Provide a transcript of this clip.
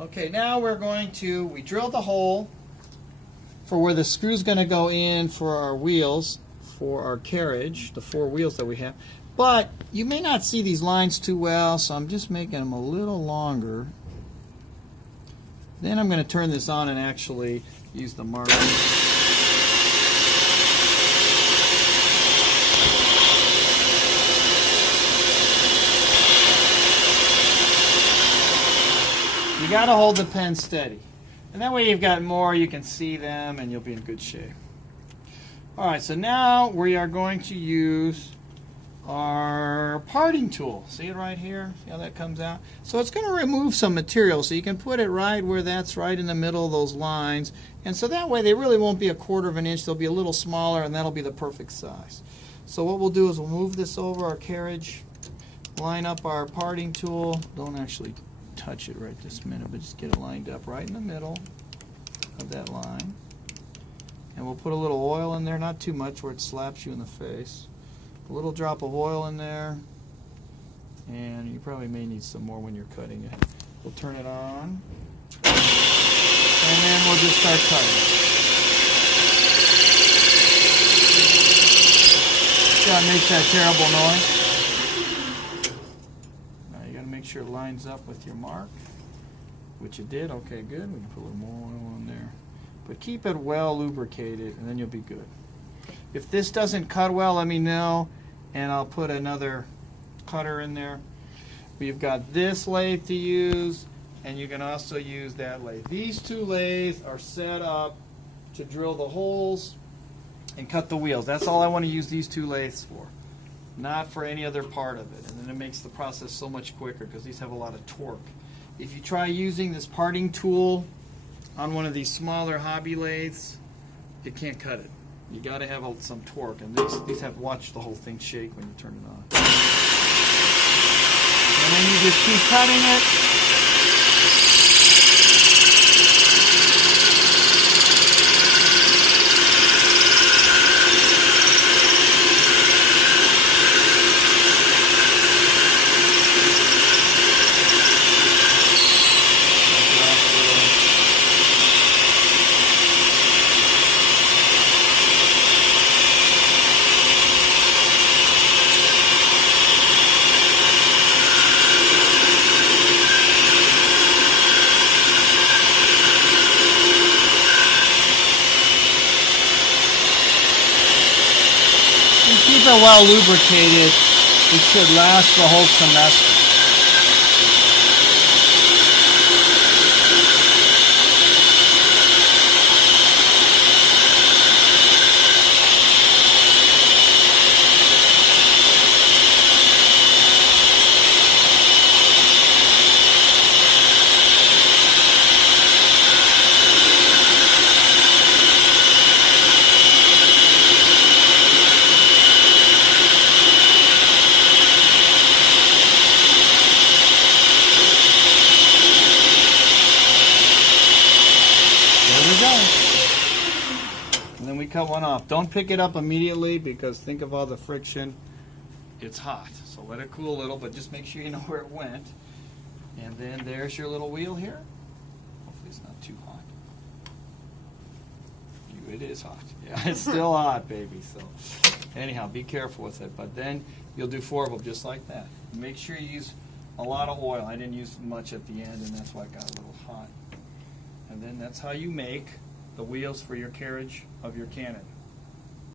Okay, now we drilled the hole for where the screw's going to go in for our wheels, for our carriage, the 4 wheels that we have. But you may not see these lines too well, so I'm just making them a little longer. Then I'm going to turn this on and actually use the marker. You got to hold the pen steady. And that way you've got more, you can see them, and you'll be in good shape. Alright, so now we are going to use our parting tool. See it right here? See how that comes out? So it's going to remove some material, so you can put it right where that's right in the middle of those lines. And so that way they really won't be 1/4 of an inch, they'll be a little smaller, and that'll be the perfect size. So what we'll do is we'll move this over our carriage, line up our parting tool. Don't actually touch it right this minute, but just get it lined up right in the middle of that line. And we'll put a little oil in there, not too much where it slaps you in the face. A little drop of oil in there, and you probably may need some more when you're cutting it. We'll turn it on, and then we'll just start cutting. See how it makes that terrible noise? Make sure it lines up with your mark, which it did. Okay, good. We can put a little more oil in there, but keep it well lubricated, and then you'll be good. If this doesn't cut well, let me know, and I'll put another cutter in there. We've got this lathe to use, and you can also use that lathe. These 2 lathes are set up to drill the holes and cut the wheels. That's all I want to use these 2 lathes for. Not for any other part of it, and then it makes the process so much quicker because these have a lot of torque. If you try using this parting tool on one of these smaller hobby lathes, it can't cut it. You got to have some torque, and these have watched the whole thing shake when you turn it on. And then you just keep cutting it. Keep it well lubricated. It should last the whole semester. And then we cut one off. Don't pick it up immediately because think of all the friction. It's hot, so let it cool a little, but just make sure you know where it went. And then there's your little wheel here. Hopefully it's not too hot. It is hot. Yeah, it's still hot, baby. So anyhow, be careful with it. But then you'll do 4 of them just like that. Make sure you use a lot of oil. I didn't use much at the end, and that's why it got a little hot. And then that's how you make the wheels for your carriage of your Cannon.